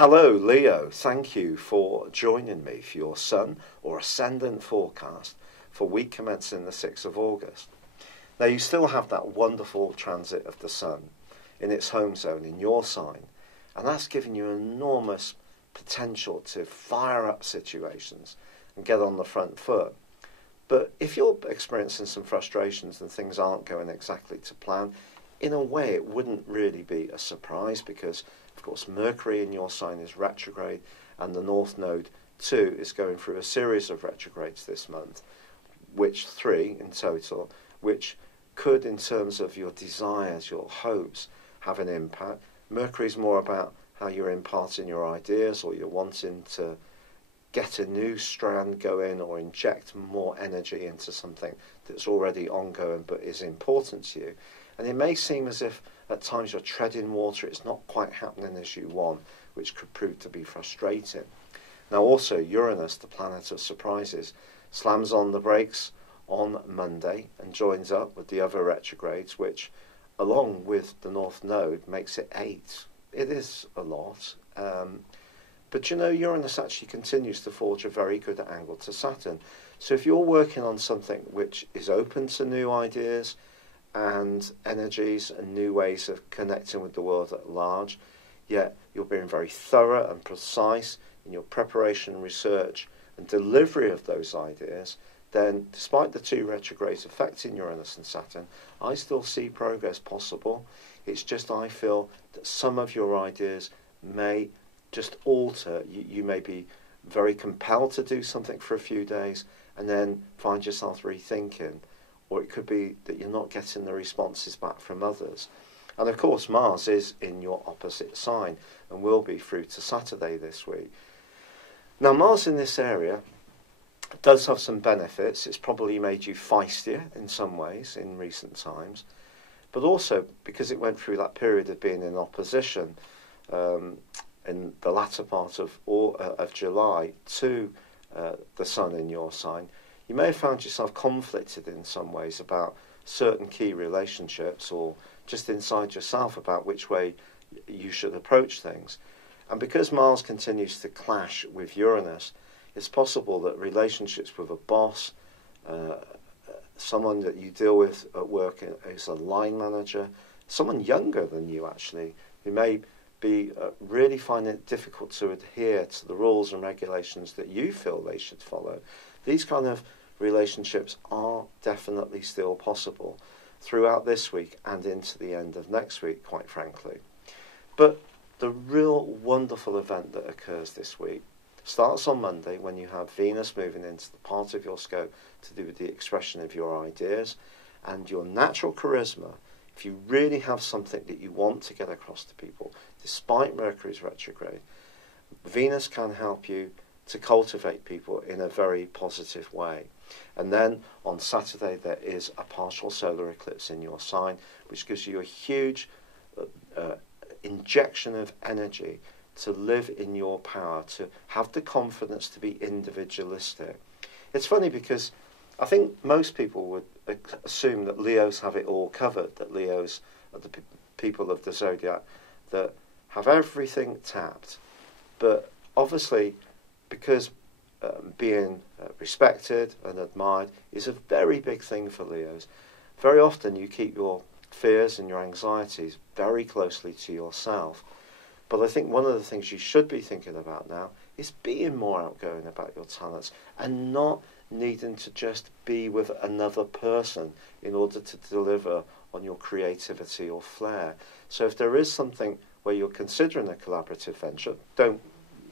Hello Leo, thank you for joining me for your Sun or Ascendant forecast for week commencing the 6th of August. Now you still have that wonderful transit of the Sun in its home zone in your sign, and that's giving you enormous potential to fire up situations and get on the front foot. But if you're experiencing some frustrations and things aren't going exactly to plan, in a way it wouldn't really be a surprise because, of course, Mercury in your sign is retrograde and the North Node too is going through a series of retrogrades this month, which 3 in total, which could, in terms of your desires, your hopes, have an impact. Mercury's more about how you're imparting your ideas or you're wanting to get a new strand going or inject more energy into something that's already ongoing but is important to you. And it may seem as if at times you're treading water, it's not quite happening as you want, which could prove to be frustrating. Now also Uranus, the planet of surprises, slams on the brakes on Monday and joins up with the other retrogrades, which along with the North Node makes it 8. It is a lot. But you know, Uranus actually continues to forge a very good angle to Saturn. So if you're working on something which is open to new ideas and energies and new ways of connecting with the world at large, yet you're being very thorough and precise in your preparation, research and delivery of those ideas, then despite the 2 retrogrades affecting Uranus and Saturn, I still see progress possible. It's just I feel that some of your ideas may just alter. You may be very compelled to do something for a few days and then find yourself rethinking. Or it could be that you're not getting the responses back from others. And of course Mars is in your opposite sign and will be through to Saturday this week. Now Mars in this area does have some benefits. It's probably made you feistier in some ways in recent times, but also because it went through that period of being in opposition in the latter part of July to the Sun in your sign, you may have found yourself conflicted in some ways about certain key relationships or just inside yourself about which way you should approach things. And because Mars continues to clash with Uranus, it's possible that relationships with a boss, someone that you deal with at work as a line manager, someone younger than you actually, who may be really finding it difficult to adhere to the rules and regulations that you feel they should follow. These kind of relationships are definitely still possible throughout this week and into the end of next week, quite frankly. But the real wonderful event that occurs this week starts on Monday when you have Venus moving into the part of your scope to do with the expression of your ideas and your natural charisma. If you really have something that you want to get across to people, despite Mercury's retrograde, Venus can help you to cultivate people in a very positive way. And then on Saturday there is a partial solar eclipse in your sign, which gives you a huge injection of energy to live in your power, to have the confidence to be individualistic. It's funny because I think most people would assume that Leos have it all covered, that Leos are the people of the Zodiac that have everything tapped. But obviously, because being respected and admired is a very big thing for Leos, very often you keep your fears and your anxieties very closely to yourself. But I think one of the things you should be thinking about now is being more outgoing about your talents and not needing to just be with another person in order to deliver on your creativity or flair. So if there is something where you're considering a collaborative venture,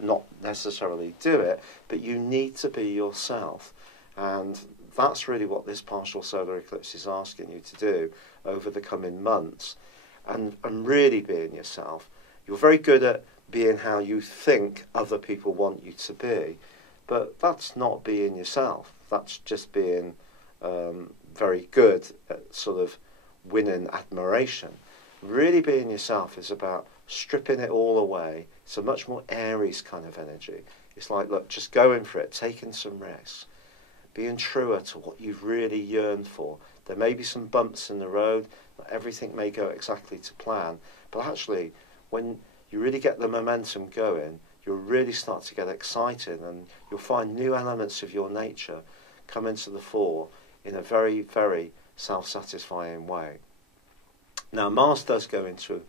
not necessarily do it, but you need to be yourself. And that's really what this partial solar eclipse is asking you to do over the coming months. And really being yourself. You're very good at being how you think other people want you to be, but that's not being yourself. That's just being very good at sort of winning admiration. Really being yourself is about stripping it all away. It's a much more Aries kind of energy. It's like, look, just going for it, taking some risks, being truer to what you've really yearned for. There may be some bumps in the road, not everything may go exactly to plan, but actually, when you really get the momentum going, you'll really start to get excited, and you'll find new elements of your nature come into the fore in a very, very self-satisfying way. Now, Mars does go into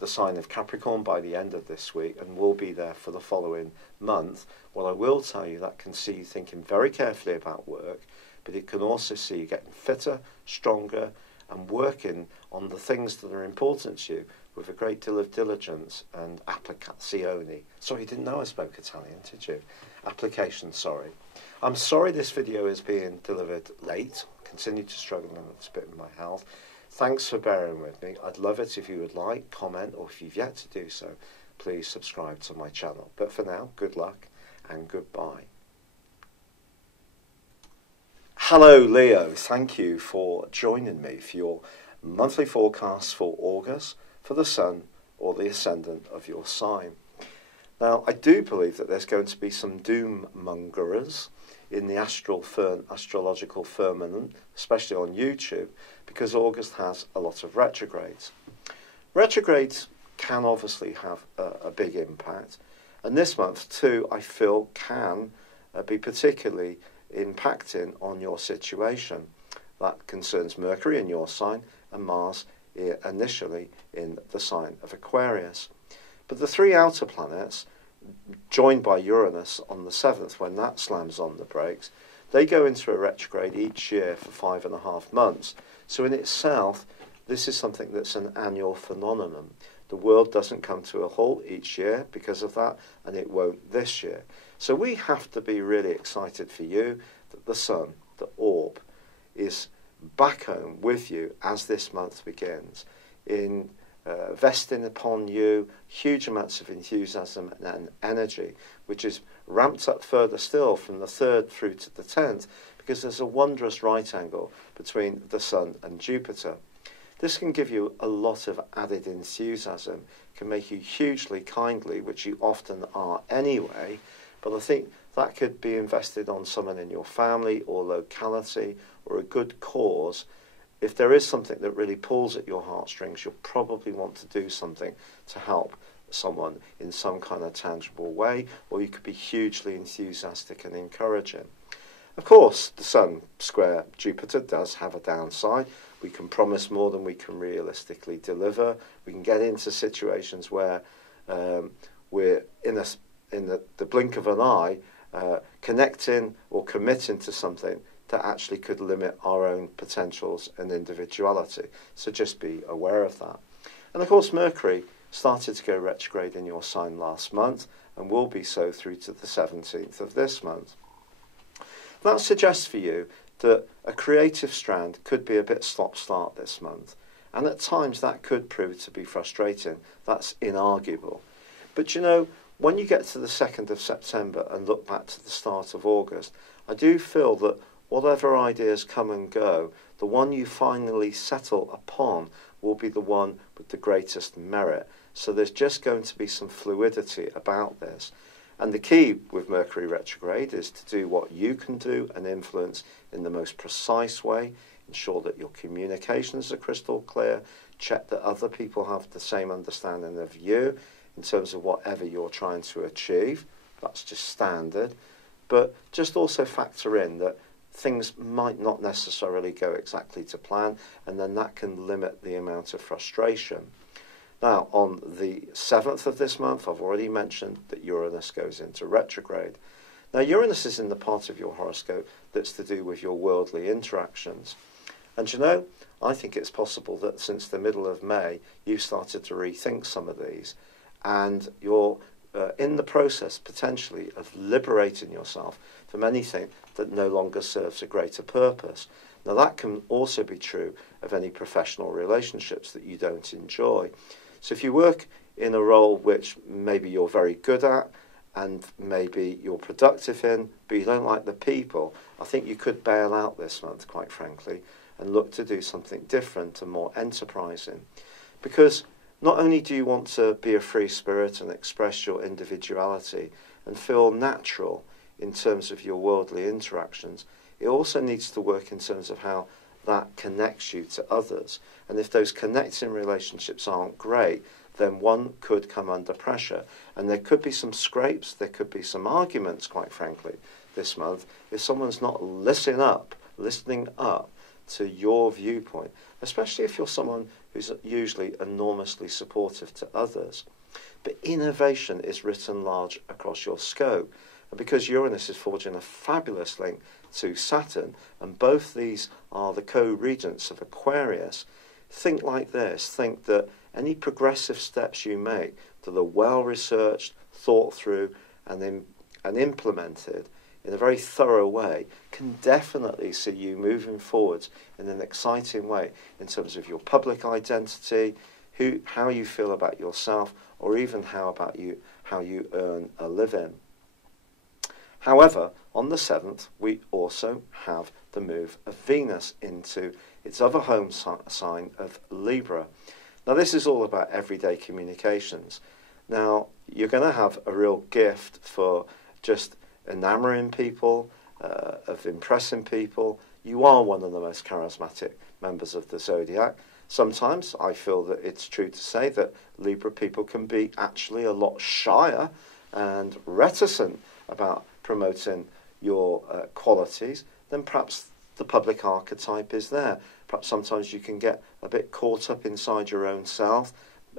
the sign of Capricorn by the end of this week and will be there for the following month. What I will tell you, that can see you thinking very carefully about work, but it can also see you getting fitter, stronger, and working on the things that are important to you with a great deal of diligence and applicazione. Sorry, you didn't know I spoke Italian, did you? Application, sorry. I'm sorry this video is being delivered late. I continue to struggle a little bit with my health. Thanks for bearing with me. I'd love it if you would like, comment, or if you've yet to do so, please subscribe to my channel. But for now, good luck and goodbye. Hello Leo, thank you for joining me for your monthly forecast for August for the Sun or the Ascendant of your sign. Now, I do believe that there's going to be some doom mongerers in the astrological firmament, especially on YouTube, because August has a lot of retrogrades. Retrogrades can obviously have a big impact, and this month too, I feel, can be particularly impacting on your situation. That concerns Mercury in your sign and Mars initially in the sign of Aquarius. But the three outer planets, joined by Uranus on the 7th, when that slams on the brakes, they go into a retrograde each year for 5.5 months. So in itself, this is something that's an annual phenomenon. The world doesn't come to a halt each year because of that, and it won't this year. So we have to be really excited for you that the Sun, the orb, is back home with you as this month begins, investing upon you huge amounts of enthusiasm and energy, which is ramped up further still from the 3rd through to the 10th, because there's a wondrous right angle between the Sun and Jupiter. This can give you a lot of added enthusiasm, can make you hugely kindly, which you often are anyway, but I think that could be invested on someone in your family or locality or a good cause. If there is something that really pulls at your heartstrings, you'll probably want to do something to help someone in some kind of tangible way, or you could be hugely enthusiastic and encouraging. Of course, the Sun square Jupiter does have a downside. We can promise more than we can realistically deliver. We can get into situations where we're in the blink of an eye connecting or committing to something that actually could limit our own potentials and individuality. So just be aware of that. And of course, Mercury started to go retrograde in your sign last month and will be so through to the 17th of this month. That suggests for you that a creative strand could be a bit stop-start this month, and at times that could prove to be frustrating. That's inarguable. But you know, when you get to the 2nd of September and look back to the start of August, I do feel that whatever ideas come and go, the one you finally settle upon will be the one with the greatest merit. So there's just going to be some fluidity about this. And the key with Mercury retrograde is to do what you can do and influence in the most precise way. Ensure that your communications are crystal clear. Check that other people have the same understanding of you in terms of whatever you're trying to achieve. That's just standard. But just also factor in that things might not necessarily go exactly to plan, and then that can limit the amount of frustration. Now, on the 7th of this month, I've already mentioned that Uranus goes into retrograde. Now, Uranus is in the part of your horoscope that's to do with your worldly interactions. And you know, I think it's possible that since the middle of May, you've started to rethink some of these, and you're in the process, potentially, of liberating yourself from anything that no longer serves a greater purpose. Now, that can also be true of any professional relationships that you don't enjoy. So if you work in a role which maybe you're very good at and maybe you're productive in, but you don't like the people, I think you could bail out this month, quite frankly, and look to do something different and more enterprising. Because not only do you want to be a free spirit and express your individuality and feel natural in terms of your worldly interactions, it also needs to work in terms of how that connects you to others. And if those connecting relationships aren't great, then one could come under pressure. And there could be some scrapes, there could be some arguments, quite frankly, this month, if someone's not listening up to your viewpoint, especially if you're someone who's usually enormously supportive to others. But innovation is written large across your scope. And because Uranus is forging a fabulous link to Saturn, and both these are the co-regents of Aquarius, think like this. Think that any progressive steps you make that are well-researched, thought through, and implemented in a very thorough way can definitely see you moving forwards in an exciting way in terms of your public identity, how you feel about yourself, or even how you earn a living. However, on the 7th, we also have the move of Venus into its other home sign of Libra. Now, this is all about everyday communications. Now, you're going to have a real gift for just enamoring people, of impressing people. You are one of the most charismatic members of the Zodiac. Sometimes I feel that it's true to say that Libra people can be actually a lot shyer and reticent about promoting your qualities than perhaps the public archetype is there. Perhaps sometimes you can get a bit caught up inside your own self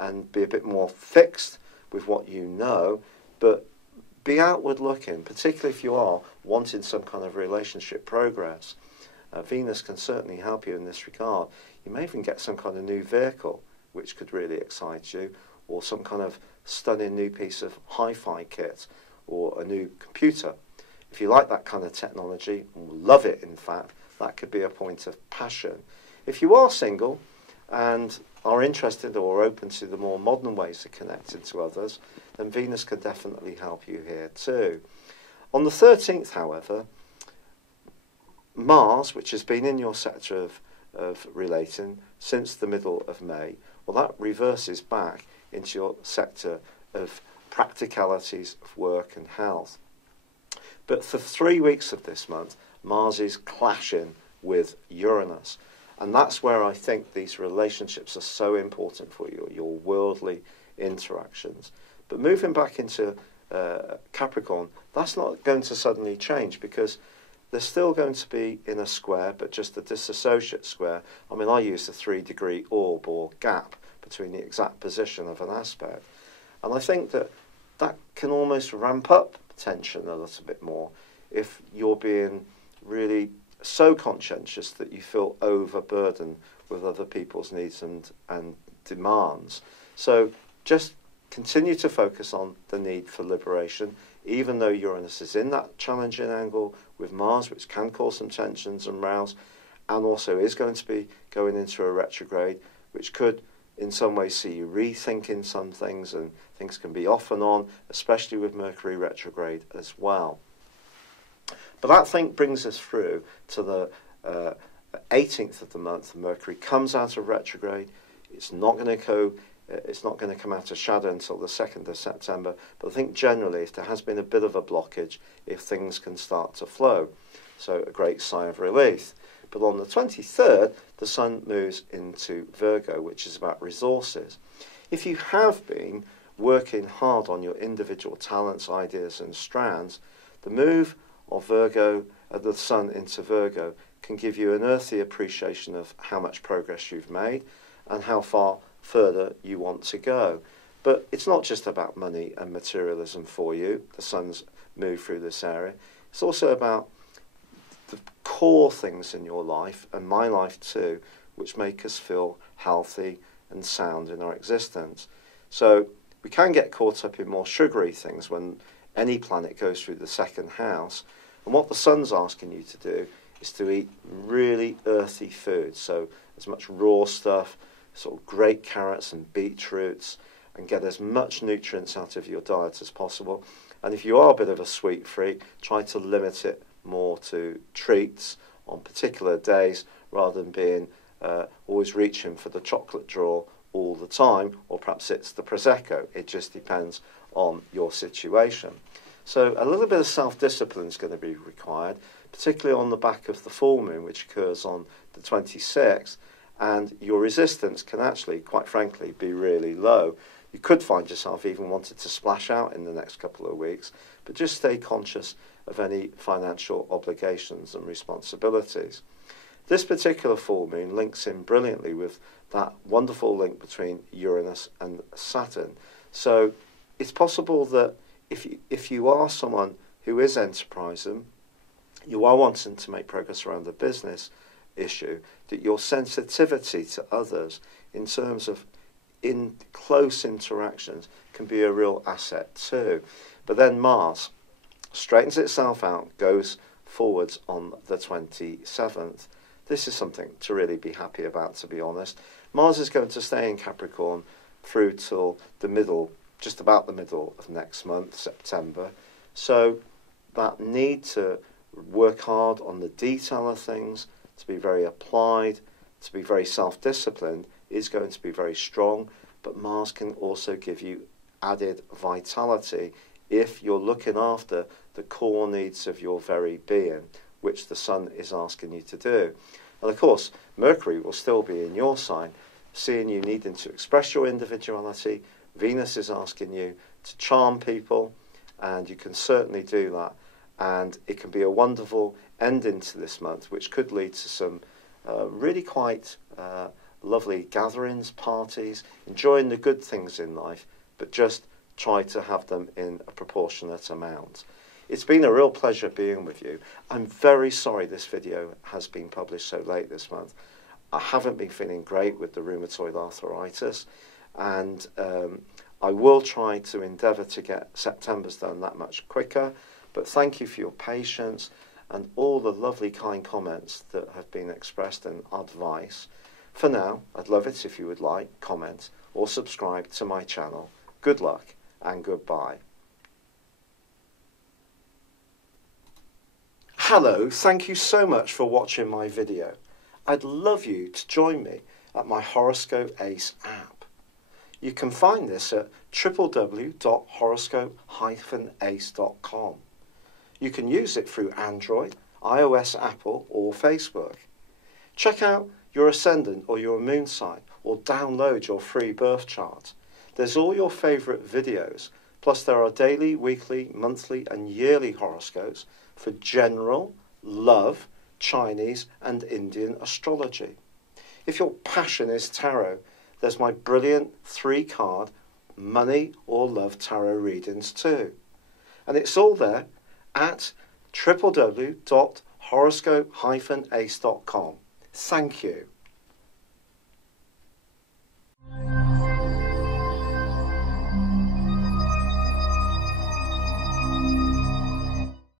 and be a bit more fixed with what you know, but be outward looking, particularly if you are wanting some kind of relationship progress. Venus can certainly help you in this regard. You may even get some kind of new vehicle which could really excite you, or some kind of stunning new piece of hi-fi kit, or a new computer. If you like that kind of technology, love it in fact, that could be a point of passion. If you are single and are interested or open to the more modern ways of connecting to others, then Venus can definitely help you here too. On the 13th, however, Mars, which has been in your sector of relating since the middle of May, well, that reverses back into your sector of practicalities of work and health. But for 3 weeks of this month, Mars is clashing with Uranus. And that's where I think these relationships are so important for you, your worldly interactions. But moving back into Capricorn, that's not going to suddenly change, because they're still going to be in a square, but just a disassociate square. I mean, I use the 3-degree orb or gap between the exact position of an aspect. And I think that can almost ramp up tension a little bit more if you're being really so conscientious that you feel overburdened with other people's needs and demands. So just continue to focus on the need for liberation, even though Uranus is in that challenging angle with Mars, which can cause some tensions and rows, and also is going to be going into a retrograde, which could in some ways see you rethinking some things, and things can be off and on, especially with Mercury retrograde as well. But that thing brings us through to the 18th of the month. Mercury comes out of retrograde. It's not going to come out of shadow until the 2nd of September. But I think generally, if there has been a bit of a blockage, if things can start to flow, so a great sigh of relief. But on the 23rd, the Sun moves into Virgo, which is about resources. If you have been working hard on your individual talents, ideas and strands, the move of the Sun into Virgo can give you an earthy appreciation of how much progress you've made and how far further you want to go. But it's not just about money and materialism for you, the Sun's move through this area. It's also about the core things in your life, and my life too, which make us feel healthy and sound in our existence. So we can get caught up in more sugary things when any planet goes through the 2nd house. And what the Sun's asking you to do is to eat really earthy food. So as much raw stuff, sort of great carrots and beetroots, and get as much nutrients out of your diet as possible. And if you are a bit of a sweet freak, try to limit it more to treats on particular days rather than being always reaching for the chocolate drawer all the time, or perhaps it's the Prosecco. It just depends on your situation. So a little bit of self-discipline is going to be required, particularly on the back of the full moon, which occurs on the 26th, and your resistance can actually, quite frankly, be really low, You could find yourself even wanting to splash out in the next couple of weeks, but just stay conscious of any financial obligations and responsibilities. This particular full moon links in brilliantly with that wonderful link between Uranus and Saturn. So it's possible that if you are someone who is enterprising, you are wanting to make progress around a business issue, that your sensitivity to others in terms of in close interactions can be a real asset too. But then Mars straightens itself out, goes forwards on the 27th. This is something to really be happy about, to be honest. Mars is going to stay in Capricorn through till the middle, just about the middle of next month, September. So that need to work hard on the detail of things, to be very applied, to be very self-disciplined, is going to be very strong. But Mars can also give you added vitality if you're looking after the core needs of your very being, which the Sun is asking you to do. And of course, Mercury will still be in your sign, seeing you needing to express your individuality. Venus is asking you to charm people, and you can certainly do that. And it can be a wonderful ending to this month, which could lead to some really quite lovely gatherings, parties, enjoying the good things in life, but just try to have them in a proportionate amount. It's been a real pleasure being with you. I'm very sorry this video has been published so late this month. I haven't been feeling great with the rheumatoid arthritis, and I will try to endeavour to get September's done that much quicker. But thank you for your patience and all the lovely kind comments that have been expressed and advice. For now, I'd love it if you would like, comment or subscribe to my channel. Good luck and goodbye. Hello, thank you so much for watching my video. I'd love you to join me at my Horoscope ACE app. You can find this at www.horoscope-ace.com. You can use it through Android, iOS, Apple or Facebook. Check out your ascendant or your moon sign, or download your free birth chart. There's all your favourite videos, plus there are daily, weekly, monthly and yearly horoscopes for general, love, Chinese and Indian astrology. If your passion is tarot, there's my brilliant 3-card money or love tarot readings too. And it's all there at www.horoscope-ace.com. Thank you.